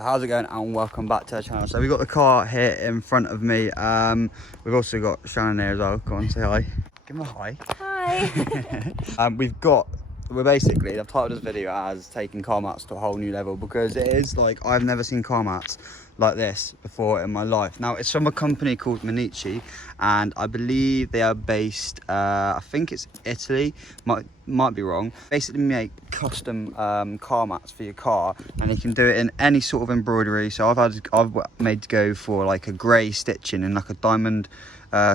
How's it going, and welcome back to our channel. So we've got the car here in front of me. We've also got Shannon there as well. Go on, say hi. Give him a hi. Hi. We're basically, I've titled this video as taking car mats to a whole new level, because it is like, I've never seen car mats like this before in my life. Now, it's from a company called Manici, and I believe they are based, I think it's Italy, might be wrong. Basically make custom car mats for your car, and you can do it in any sort of embroidery. So I've made to go for like a grey stitching in like a diamond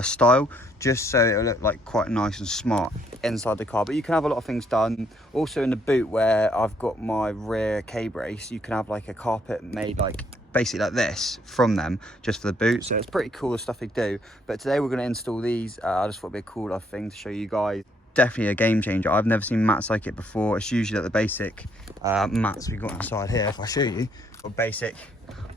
style, just so it'll look like quite nice and smart inside the car. But you can have a lot of things done. Also in the boot, where I've got my rear K-brace, you can have like a carpet made like basically like this from them, just for the boot. So it's pretty cool, the stuff they do. But today we're going to install these. I just thought it'd be a cool thing to show you guys. Definitely a game changer. I've never seen mats like it before. It's usually like the basic mats we've got inside here. If I show you, or basic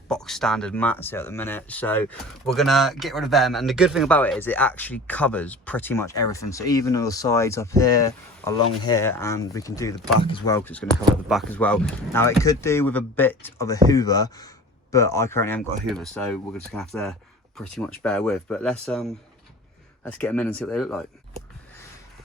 box standard mats here at the minute. So we're gonna get rid of them, and the good thing about it is it actually covers pretty much everything. So even on the sides up here, along here, and we can do the back as well, because it's going to cover up the back as well. Now it could do with a bit of a hoover, but I currently haven't got a hoover, so we're just gonna have to pretty much bear with. But let's get them in and see what they look like.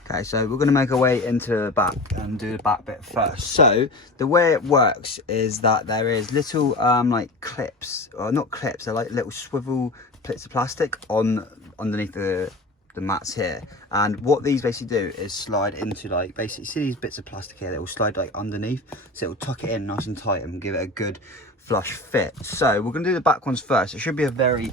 Okay, so we're going to make our way into the back and do the back bit first. So the way it works is that there is little like clips, or not clips, they're like little swivel bits of plastic underneath the mats here. And what these basically do is slide into, like, basically see these bits of plastic here, they will slide like underneath, so it will tuck it in nice and tight and give it a good flush fit. So we're going to do the back ones first. It should be a very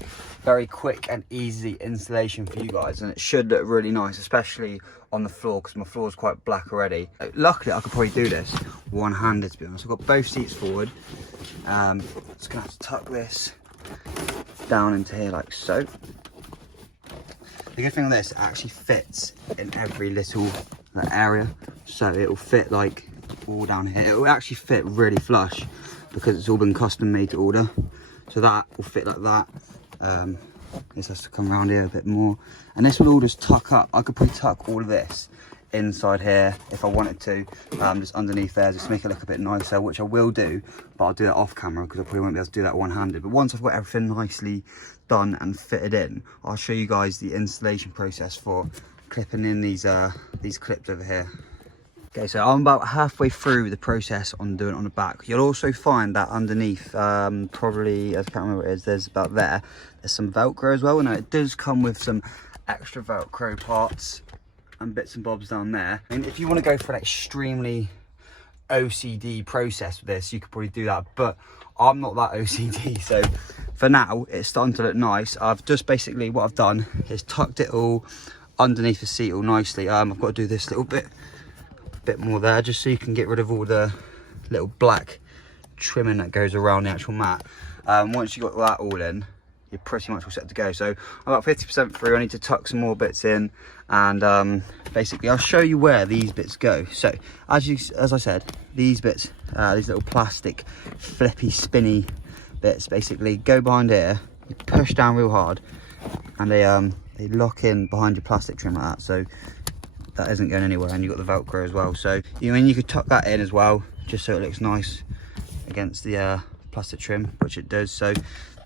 quick and easy installation for you guys, and it should look really nice, especially on the floor, because my floor is quite black already. Luckily I could probably do this one-handed, to be honest. I've got both seats forward. Just gonna have to tuck this down into here like so. The good thing with this, it actually fits in every little area, so it'll fit like all down here. It will actually fit really flush, because it's all been custom made to order. So that will fit like that. This has to come around here a bit more, and this will all just tuck up. I could probably tuck all of this inside here if I wanted to, just underneath there, just to make it look a bit nicer, which I will do, but I'll do that off camera, because I probably won't be able to do that one-handed. But once I've got everything nicely done and fitted in, I'll show you guys the installation process for clipping in these clips over here. Okay, so I'm about halfway through the process on doing it on the back. You'll also find that underneath, probably, I can't remember what it is, there's some Velcro as well. Now it does come with some extra Velcro parts and bits and bobs down there. And if you want to go for an extremely OCD process with this, you could probably do that, but I'm not that OCD. So for now, it's starting to look nice. I've just basically, what I've done is tucked it all underneath the seat all nicely. I've got to do this little bit more there, just so you can get rid of all the little black trimming that goes around the actual mat. Once you got that all in, you're pretty much all set to go. So I'm about 50% through. I need to tuck some more bits in, and basically I'll show you where these bits go. So as I said, these bits, these little plastic flippy spinny bits, basically go behind here. You push down real hard, and they lock in behind your plastic trim like that, so that isn't going anywhere. And you've got the Velcro as well, so you could tuck that in as well, just so it looks nice against the plastic trim, which it does. So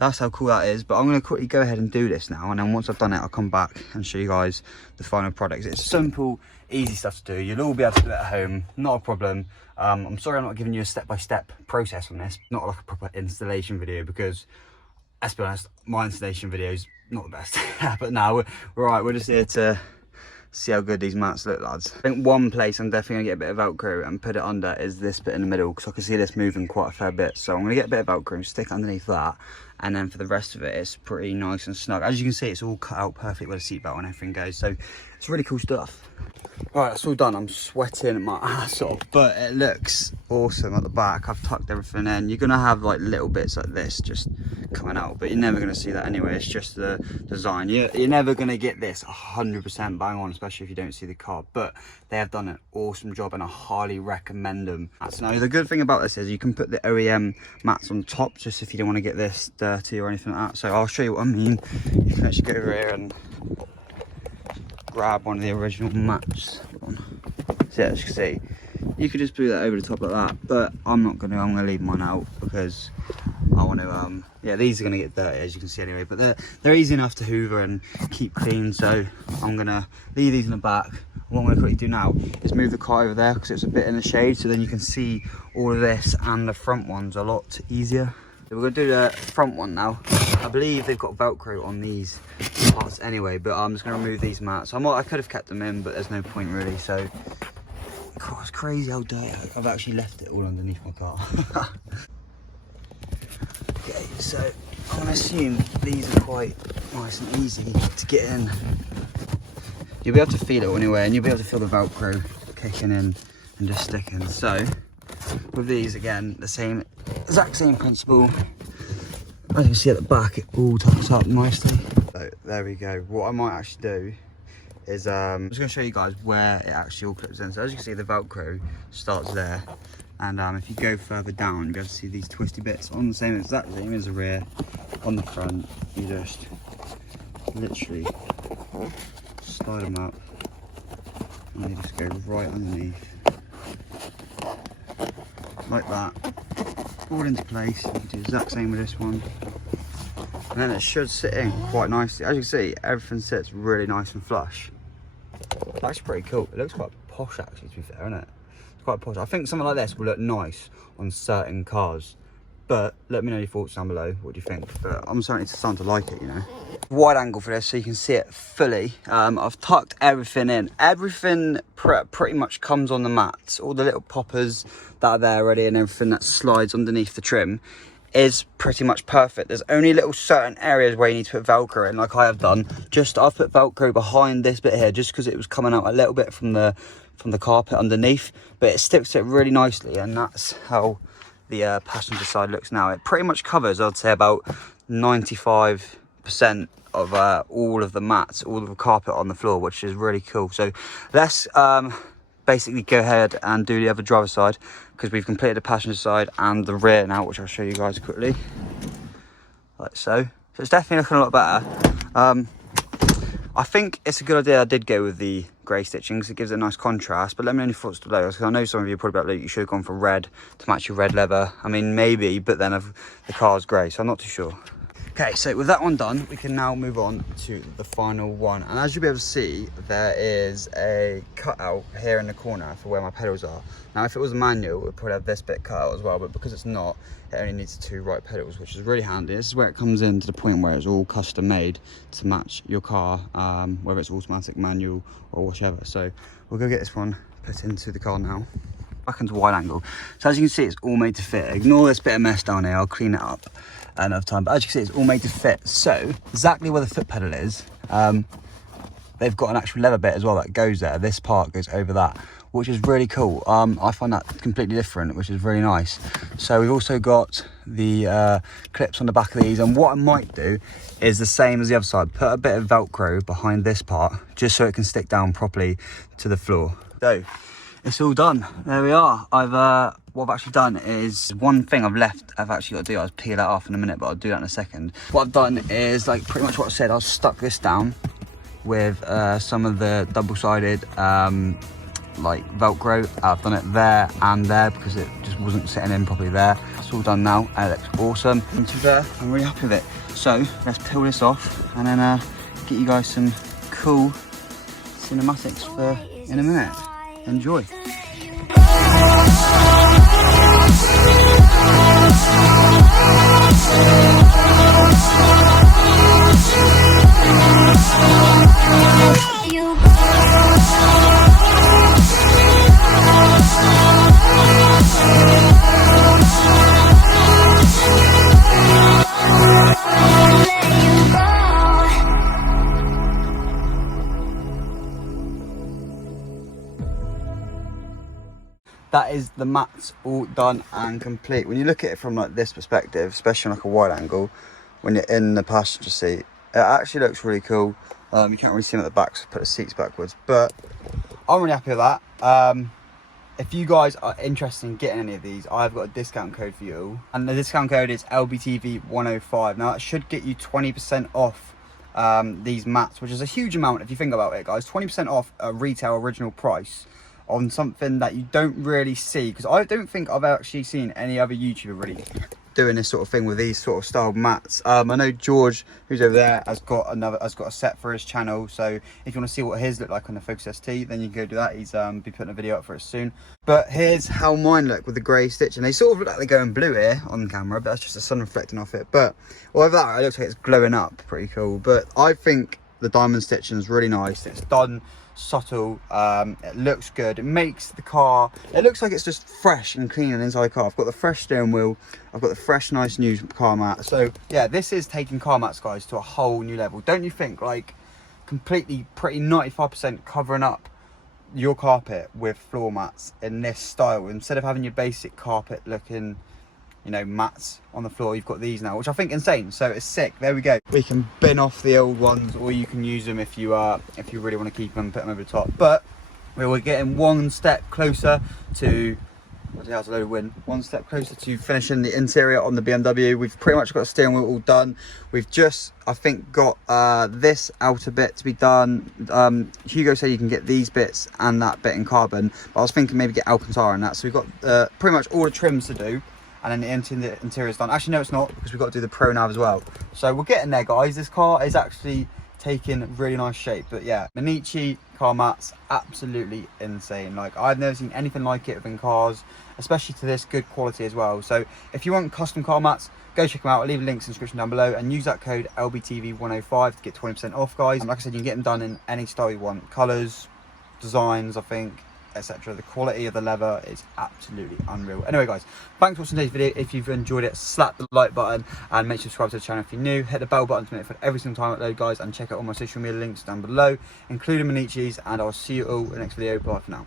that's how cool that is. But I'm going to quickly go ahead and do this now, and then once I've done it, I'll come back and show you guys the final product. It's simple, easy stuff to do. You'll all be able to do it at home, not a problem. I'm sorry I'm not giving you a step-by-step process on this, not like a proper installation video, because let's be honest, my installation video is not the best. But now we're all right, we're just here to see how good these mats look, lads. I think one place I'm definitely gonna get a bit of Velcro and put it under is this bit in the middle, because I can see this moving quite a fair bit. So I'm gonna get a bit of Velcro and stick it underneath that, and then for the rest of it, it's pretty nice and snug. As you can see, it's all cut out perfect where the seatbelt and everything goes, so it's really cool stuff. All right, that's all done. I'm sweating my ass off, but it looks awesome at the back. I've tucked everything in. You're gonna have like little bits like this just coming out, but you're never gonna see that anyway. It's just the design. You're never gonna get this 100% bang on, especially if you don't see the car, but they have done an awesome job, and I highly recommend them. So now the good thing about this is you can put the OEM mats on top, just if you don't want to get this dirty or anything like that. So I'll show you what I mean. You can actually go over here and grab one of the original mats. So yeah, as you can see, you could just put that over the top like that, but I'm not gonna. I'm gonna leave mine out, because I want to, yeah, these are going to get dirty as you can see anyway, but they're easy enough to hoover and keep clean. So I'm going to leave these in the back. What I'm going to quickly do now is move the car over there because it's a bit in the shade, so then you can see all of this and the front one's a lot easier. So we're going to do the front one now. I believe they've got Velcro on these parts anyway, but I'm just going to remove these mats. I could have kept them in, but there's no point really. So, God, it's crazy how dirty I've actually left it all underneath my car. Okay, so I'm going to assume these are quite nice and easy to get in. You'll be able to feel it anyway, and you'll be able to feel the Velcro kicking in and just sticking. So with these, again, the exact same principle. As you can see at the back, it all tucks up nicely. So there we go. What I might actually do is I'm just going to show you guys where it actually all clips in. So as you can see, the Velcro starts there, and if you go further down, you'll be able to see these twisty bits on the exact same as the rear. On the front, you just literally slide them up and they just go right underneath like that, all into place. You can do the exact same with this one, and then it should sit in quite nicely. As you can see, everything sits really nice and flush. That's pretty cool. It looks quite posh actually, to be fair, isn't it? It's quite posh. I think something like this will look nice on certain cars, but let me know your thoughts down below. What do you think? But I'm certainly starting to like it, you know. Wide angle for this so you can see it fully. I've tucked everything in. Everything pretty much comes on the mats. All the little poppers that are there already and everything that slides underneath the trim is pretty much perfect. There's only little certain areas where you need to put Velcro in, like I have done. I've put Velcro behind this bit here just because it was coming out a little bit from the carpet underneath, but it sticks to it really nicely, and that's how the passenger side looks now. It pretty much covers, I'd say, about 95% of all of the mats, all of the carpet on the floor, which is really cool. So let's basically go ahead and do the other driver's side, because we've completed the passenger side and the rear now, which I'll show you guys quickly, like so. So it's definitely looking a lot better. I think it's a good idea I did go with the grey stitching because it gives it a nice contrast, but let me know your thoughts below, because I know some of you are probably about, like, you should have gone for red to match your red leather. I mean, maybe, but then the car's grey, so I'm not too sure. Okay, so with that one done, we can now move on to the final one. And as you'll be able to see, there is a cutout here in the corner for where my pedals are. Now, if it was a manual, it would probably have this bit cut out as well, but because it's not, it only needs 2 right pedals, which is really handy. This is where it comes in to the point where it's all custom made to match your car, whether it's automatic, manual, or whichever. So we'll go get this one put into the car now. Back into wide angle. So as you can see, it's all made to fit. Ignore this bit of mess down here, I'll clean it up another time. But as you can see, it's all made to fit. So exactly where the foot pedal is, they've got an actual leather bit as well that goes there. This part goes over that, which is really cool. I find that completely different, which is really nice. So we've also got the clips on the back of these, and what I might do is the same as the other side, put a bit of Velcro behind this part just so it can stick down properly to the floor. So it's all done. There we are. What I've actually done is, one thing I've actually got to do. I'll peel that off in a minute, but I'll do that in a second. What I've done is, like, pretty much what I said. I've stuck this down with some of the double-sided like Velcro. I've done it there and there because it just wasn't sitting in properly there. It's all done now and it looks awesome. And to be fair, I'm really happy with it. So let's peel this off and then get you guys some cool cinematics for in a minute. Enjoy. That is the mats all done and complete. When you look at it from like this perspective, especially on like a wide angle, when you're in the passenger seat, it actually looks really cool. You can't really see them at the back, so put the seats backwards, but I'm really happy with that. If you guys are interested in getting any of these, I've got a discount code for you, and the discount code is Lbtv 105. Now that should get you 20% off these mats, which is a huge amount if you think about it, guys. 20% off a retail original price on something that you don't really see, because I don't think I've actually seen any other YouTuber really doing this sort of thing with these sort of style mats. I know George, who's over there, has got a set for his channel, so if you want to see what his look like on the Focus ST, then you can go do that. He's be putting a video up for it soon. But here's how mine look with the grey stitch, and they sort of look like they're going blue here on camera, but that's just the sun reflecting off it. But all of that, it looks like it's glowing up, pretty cool. But I think the diamond stitching is really nice. It's done subtle, it looks good, it makes the car, it looks like it's just fresh and clean and inside the car. I've got the fresh steering wheel, I've got the fresh nice new car mat. So yeah, this is taking car mats, guys, to a whole new level, don't you think? Like, completely, pretty 95% covering up your carpet with floor mats in this style, instead of having your basic carpet looking, you know, mats on the floor. You've got these now, which I think insane. So it's sick. There we go. We can bin off the old ones, or you can use them if you really want to keep them, put them over the top. But we were getting one step closer to, that's a load of wind, one step closer to finishing the interior on the BMW. We've pretty much got the steering wheel all done. We've just, I think, got this outer bit to be done. Hugo said you can get these bits and that bit in carbon, but I was thinking maybe get Alcantara and that. So we've got pretty much all the trims to do, and then the interior is done. Actually, no, it's not, because we've got to do the Pro Nav as well. So we're getting there, guys. This car is actually taking really nice shape. But yeah, Manichi car mats, absolutely insane. Like, I've never seen anything like it within cars, especially to this good quality as well. So if you want custom car mats, go check them out. I'll leave links in the description down below, and use that code LBTV105 to get 20% off, guys. And like I said, you can get them done in any style you want, colors, designs, I think, etc. The quality of the leather is absolutely unreal. Anyway, guys, thanks for watching today's video. If you've enjoyed it, slap the like button and make sure to subscribe to the channel if you're new. Hit the bell button to be notified every single time I upload, guys, and check out all my social media links down below, including Manichi's, and I'll see you all in the next video. Bye for now.